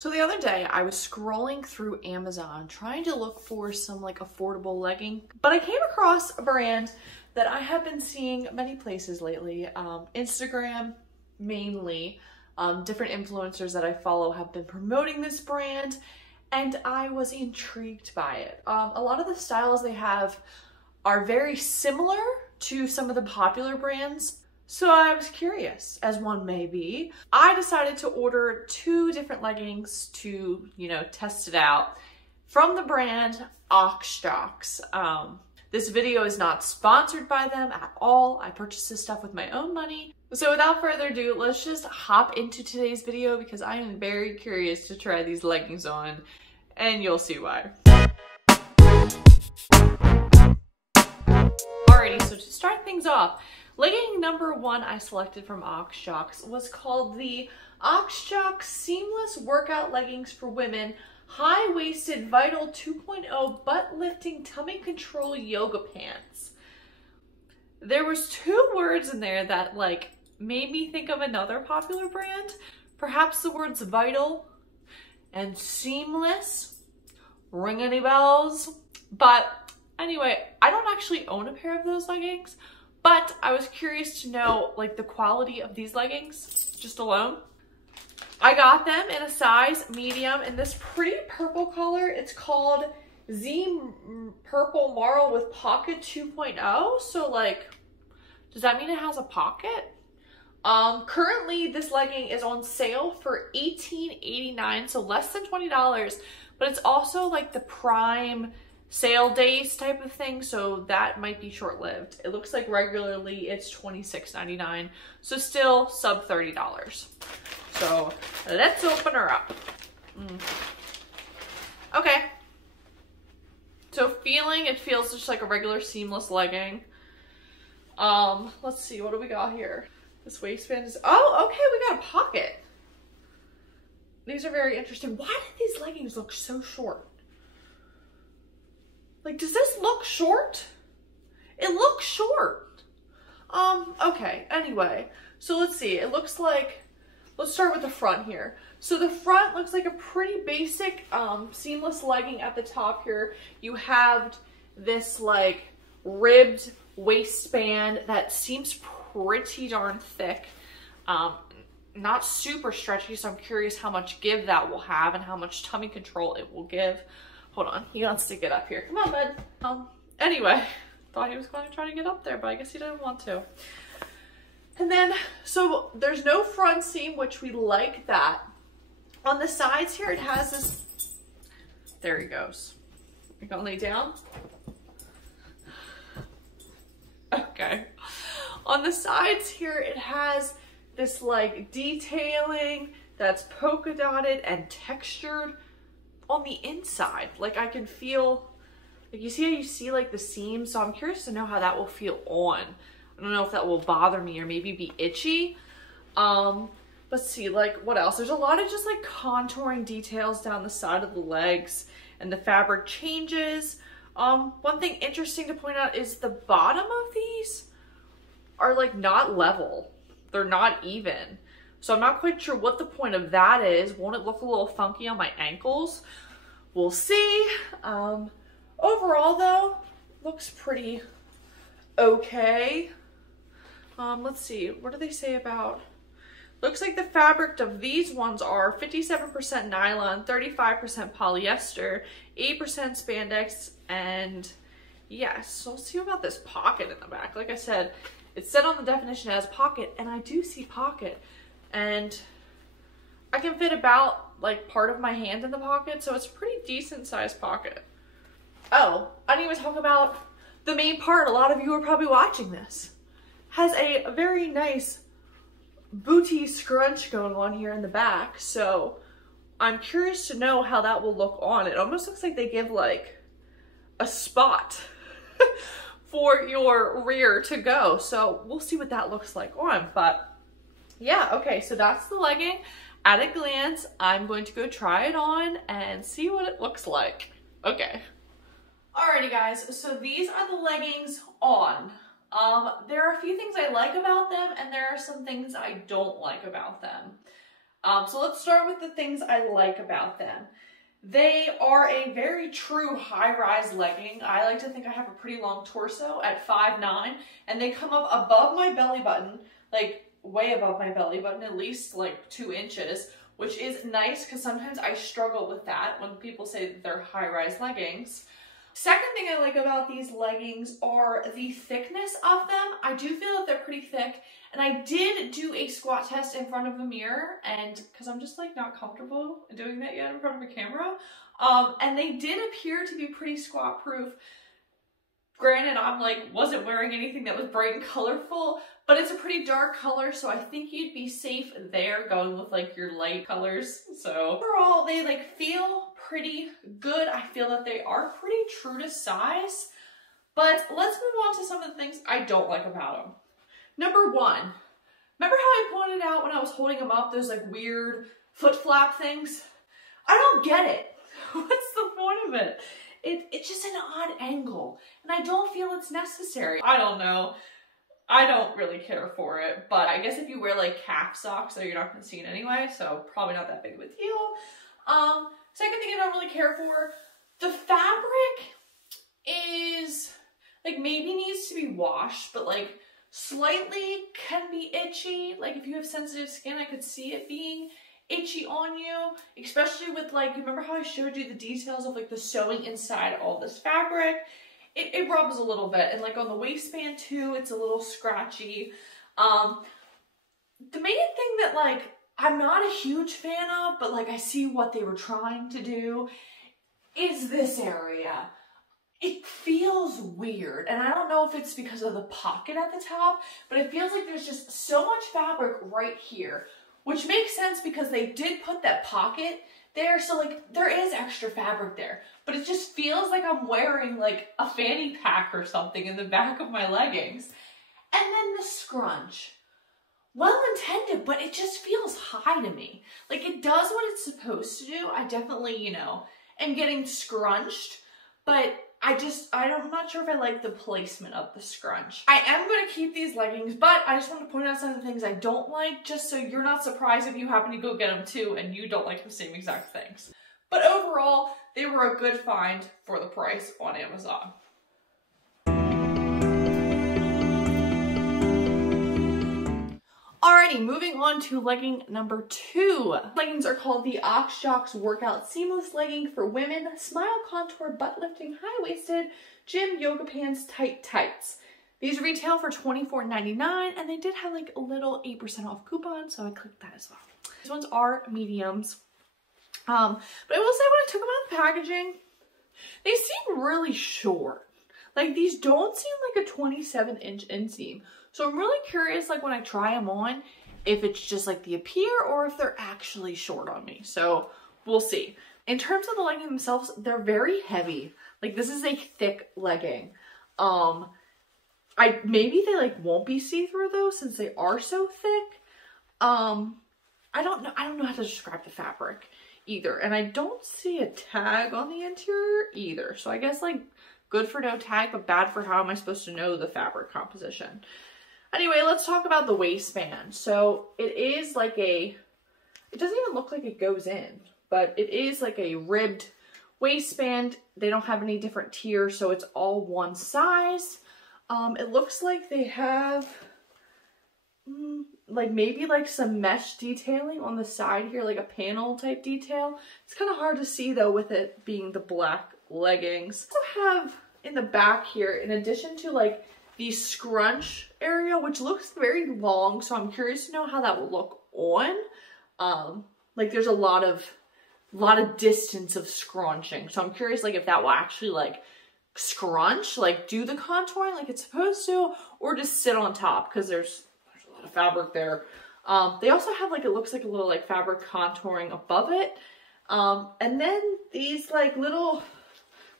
So the other day I was scrolling through Amazon trying to look for some like affordable legging, but I came across a brand that I have been seeing many places lately. Instagram mainly. Different influencers that I follow have been promoting this brand and I was intrigued by it. A lot of the styles they have are very similar to some of the popular brands. So I was curious, as one may be. I decided to order 2 different leggings to, test it out from the brand AOXJOX. This video is not sponsored by them at all. I purchased this stuff with my own money. So without further ado, let's just hop into today's video because I am very curious to try these leggings on, and you'll see why. Alrighty, so to start things off, legging number 1 I selected from AOXJOX was called the AOXJOX Seamless Workout Leggings for Women High-Waisted Vital 2.0 Butt Lifting Tummy Control Yoga Pants. There was 2 words in there that made me think of another popular brand. Perhaps the words vital and seamless. Ring any bells? But anyway, I don't actually own a pair of those leggings. But I was curious to know the quality of these leggings just alone. I got them in a size medium in this pretty purple color. It's called Z Purple Marl with Pocket 2.0. So does that mean it has a pocket? Currently this legging is on sale for $18.89, so less than $20, but it's also the prime sale days type of thing, so that might be short-lived. It looks like regularly it's $26.99, so still sub $30. So let's open her up. Okay. So it feels just like a regular seamless legging. Let's see, what do we got here? This waistband is, oh, okay, we got a pocket. These are very interesting. Why did these leggings look so short? Does this look short? It looks short. Okay, anyway. So let's see, it looks like, let's start with the front here. So the front looks like a pretty basic seamless legging at the top here. You have this ribbed waistband that seems pretty darn thick. Not super stretchy, so I'm curious how much give that will have and how much tummy control it will give. Hold on, he wants to get up here. Come on, bud. Anyway, thought he was going to try to get up there, but I guess he didn't want to. And then, so there's no front seam, which we like that. On the sides here, it has this, there he goes. You're gonna lay down? Okay. On the sides here, it has this detailing that's polka dotted and textured on the inside. I can feel, you see how you see the seams? So I'm curious to know how that will feel on. I don't know if that will bother me or maybe be itchy. Let's see, what else? There's a lot of just contouring details down the side of the legs and the fabric changes. One thing interesting to point out is the bottom of these are not level. They're not even. So I'm not quite sure what the point of that is. Won't it look a little funky on my ankles? We'll see. Overall though, looks pretty okay. Let's see, what do they say about, looks like the fabric of these ones are 57% nylon, 35% polyester, 8% spandex, and yes, so let's see about this pocket in the back. Like I said, it said on the definition as pocket, and I do see pocket, and I can fit about part of my hand in the pocket, so it's a pretty decent sized pocket. Oh, I didn't even talk about the main part. A lot of you are probably watching this. Has a very nice booty scrunch going on here in the back, so I'm curious to know how that will look on. It almost looks like they give a spot for your rear to go, so we'll see what that looks like on. But yeah, okay, so that's the legging at a glance. I'm going to go try it on and see what it looks like. Okay. Alrighty guys, so these are the leggings on. There are a few things I like about them and there are some things I don't like about them. So let's start with the things I like about them. They are a very true high-rise legging. I like to think I have a pretty long torso at 5'9", and they come up above my belly button, like way above my belly button, at least like 2 inches, which is nice because sometimes I struggle with that when people say that they're high-rise leggings. Second thing I like about these leggings are the thickness of them. I do feel that they're pretty thick, and I did do a squat test in front of a mirror, and because I'm just like not comfortable doing that yet in front of a camera, and they did appear to be pretty squat proof. Granted, I'm like wasn't wearing anything that was bright and colorful, but it's a pretty dark color, so I think you'd be safe there going with like your light colors. So overall, they like feel pretty good. I feel that they are pretty true to size, but let's move on to some of the things I don't like about them. Number one, remember how I pointed out when I was holding them up, those like weird foot flap things? I don't get it. What's the point of it? It's just an odd angle, and I don't feel it's necessary. I don't know. I don't really care for it, but I guess if you wear like calf socks, so you're not gonna see it anyway, so probably not that big of a deal. Second thing I don't really care for, the fabric is like maybe needs to be washed, but like slightly can be itchy. Like if you have sensitive skin, I could see it being itchy on you, especially with like, you remember how I showed you the details of like the sewing inside all this fabric? It rubs a little bit, and like on the waistband too, it's a little scratchy. The main thing that like I'm not a huge fan of, but like I see what they were trying to do, is this area. It feels weird, and I don't know if it's because of the pocket at the top, but it feels like there's just so much fabric right here, which makes sense because they did put that pocket there, so like there is extra fabric there, but it just feels like I'm wearing like a fanny pack or something in the back of my leggings. And then the scrunch. Well intended, but it just feels high to me. Like it does what it's supposed to do. I definitely, you know, am getting scrunched, but I'm not sure if I like the placement of the scrunch. I am going to keep these leggings, but I just want to point out some of the things I don't like, just so you're not surprised if you happen to go get them too and you don't like the same exact things. But overall, they were a good find for the price on Amazon. Alrighty, moving on to legging number 2. Leggings are called the AOXJOX Workout Seamless Legging for Women, Smile Contour Butt Lifting High-Waisted Gym Yoga Pants Tight Tights. These retail for $24.99, and they did have like a little 8% off coupon, so I clicked that as well. These ones are mediums. But I will say when I took them out of the packaging, they seem really short. Like these don't seem like a 27-inch inseam. So I'm really curious, like when I try them on, if it's just like the appear or if they're actually short on me. So we'll see. In terms of the legging themselves, they're very heavy. Like this is a thick legging. Maybe they like won't be see-through though, since they are so thick. I don't know how to describe the fabric either. And I don't see a tag on the interior either. So I guess like good for no tag, but bad for how am I supposed to know the fabric composition. Anyway, let's talk about the waistband. So it is like it doesn't even look like it goes in, but it is like a ribbed waistband. They don't have any different tiers, so it's all one size. It looks like they have like maybe like some mesh detailing on the side here, like a panel type detail. It's kind of hard to see though with it being the black leggings. I also have in the back here, in addition to like the scrunch area, which looks very long, so I'm curious to know how that will look on. Like there's a lot of distance of scrunching, so I'm curious like if that will actually like scrunch, like do the contouring like it's supposed to, or just sit on top, because there's a lot of fabric there. They also have like, it looks like a little like fabric contouring above it. And then these like little,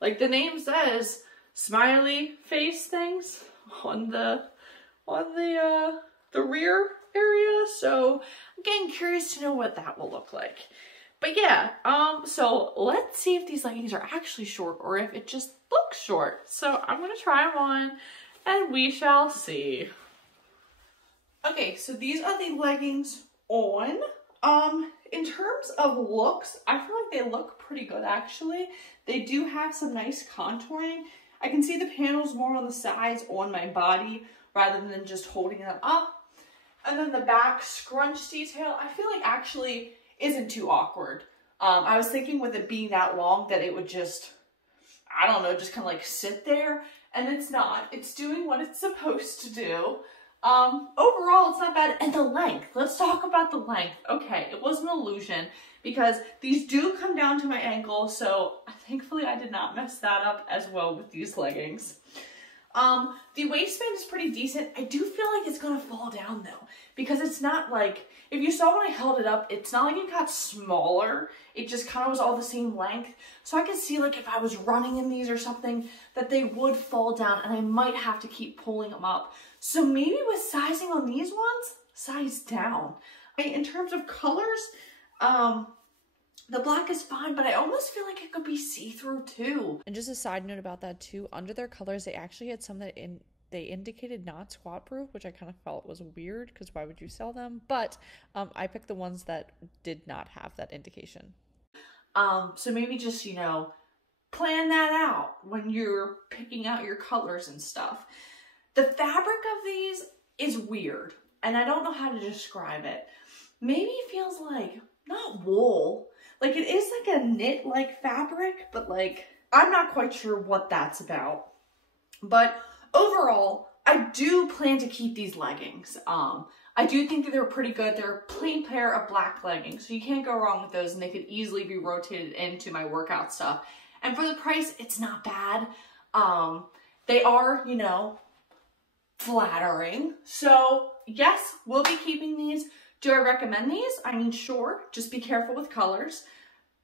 like the name says, smiley face things on the rear area. So I'm getting curious to know what that will look like. But yeah, so let's see if these leggings are actually short or if it just looks short. So I'm gonna try them on and we shall see. Okay, so these are the leggings on. In terms of looks, I feel like they look pretty good actually. They do have some nice contouring. I can see the panels more on the sides on my body rather than just holding them up. And then the back scrunch detail, I feel like actually isn't too awkward. I was thinking with it being that long that it would just, I don't know, just kind of like sit there, and it's not. It's doing what it's supposed to do. Overall, it's not bad. And the length, let's talk about the length. Okay, it was an illusion because these do come down to my ankle, so thankfully I did not mess that up as well with these leggings. The waistband is pretty decent. I do feel like it's gonna fall down though, because it's not like, if you saw when I held it up, it's not like it got smaller. It just kind of was all the same length. So I could see like if I was running in these or something that they would fall down and I might have to keep pulling them up. So maybe with sizing on these ones, size down. In terms of colors, the black is fine, but I almost feel like it could be see-through too. And just a side note about that too, under their colors, they actually had some that they indicated not squat proof, which I kind of felt was weird because why would you sell them? But I picked the ones that did not have that indication. So maybe just, you know, plan that out when you're picking out your colors and stuff. The fabric of these is weird, and I don't know how to describe it. Maybe it feels like, not wool, like it is like a knit-like fabric, but like, I'm not quite sure what that's about. But overall, I do plan to keep these leggings. I do think that they're pretty good. They're a plain pair of black leggings, so you can't go wrong with those, and they could easily be rotated into my workout stuff. And for the price, it's not bad. They are, you know, flattering. So yes, we'll be keeping these. Do I recommend these? I mean, sure, just be careful with colors.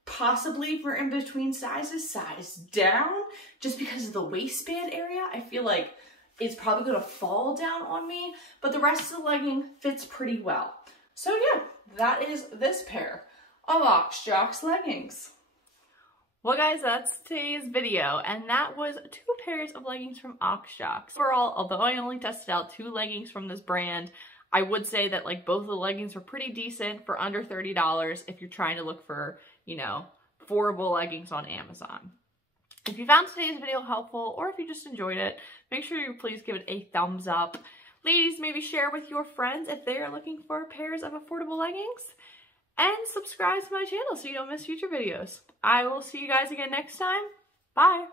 Possibly if we're in between sizes, size down, just because of the waistband area. I feel like it's probably gonna fall down on me, but the rest of the legging fits pretty well. So yeah, that is this pair of AOXJOX leggings. Well guys, that's today's video, and that was 2 pairs of leggings from AOXJOX. Overall, although I only tested out 2 leggings from this brand, I would say that like both of the leggings were pretty decent for under $30 if you're trying to look for, you know, affordable leggings on Amazon. If you found today's video helpful, or if you just enjoyed it, make sure you please give it a thumbs up. Ladies, maybe share with your friends if they are looking for pairs of affordable leggings. And subscribe to my channel so you don't miss future videos. I will see you guys again next time. Bye!